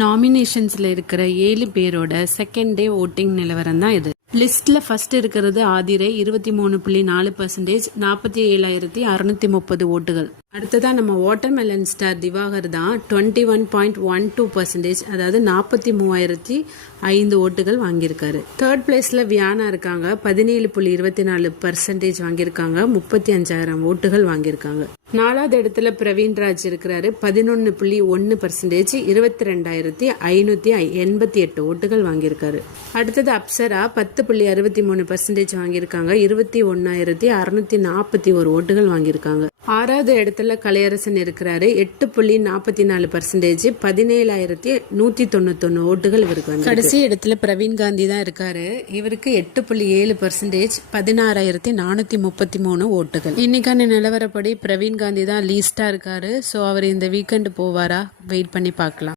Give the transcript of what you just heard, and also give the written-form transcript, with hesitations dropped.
நாமினேஷன்ஸ்ல இருக்கிற 7 பேரோட second day voting நிலவரம் தான் இது. லிஸ்ட்ல ஃபர்ஸ்ட் இருக்கிறது ஆதிரை 23.4%, 47,630 ஓட்டுகள். அடுத்ததா நம்ம வாட்டர்மெலன் ஸ்டார் திவாகர் தான் 21.12%, அதாவது 43,005 ஓட்டுகள் வாங்கியிருக்காரு. தேர்ட் பிளேஸ்ல வியானா இருக்காங்க, 17.24% வாங்கியிருக்காங்க, 35,000 ஓட்டுகள் வாங்கியிருக்காங்க. நாலாவது இடத்துல பிரவீன்ராஜ் இருக்கிறாரு, 11.1%, 22,588 ஓட்டுகள் வாங்கியிருக்காரு. அடுத்தது அப்சரா 10.63% வாங்கியிருக்காங்க, 21,641 ஓட்டுகள் வாங்கியிருக்காங்க. ஆறாவது இடத்துல கலையரசன் இருக்கிறாரு, 8.44%, 17,191 ஓட்டுகள் இவருக்கு வந்து. கடைசி இடத்துல பிரவீன் காந்தி தான் இருக்காரு, இவருக்கு 8.7%, 16,433 ஓட்டுகள். இன்னைக்கான நிலவரப்படி பிரவீன் காந்தி தான் லீஸ்டா இருக்காரு. ஸோ அவர் இந்த வீக்கெண்ட் போவாரா, வெயிட் பண்ணி பார்க்கலாம்.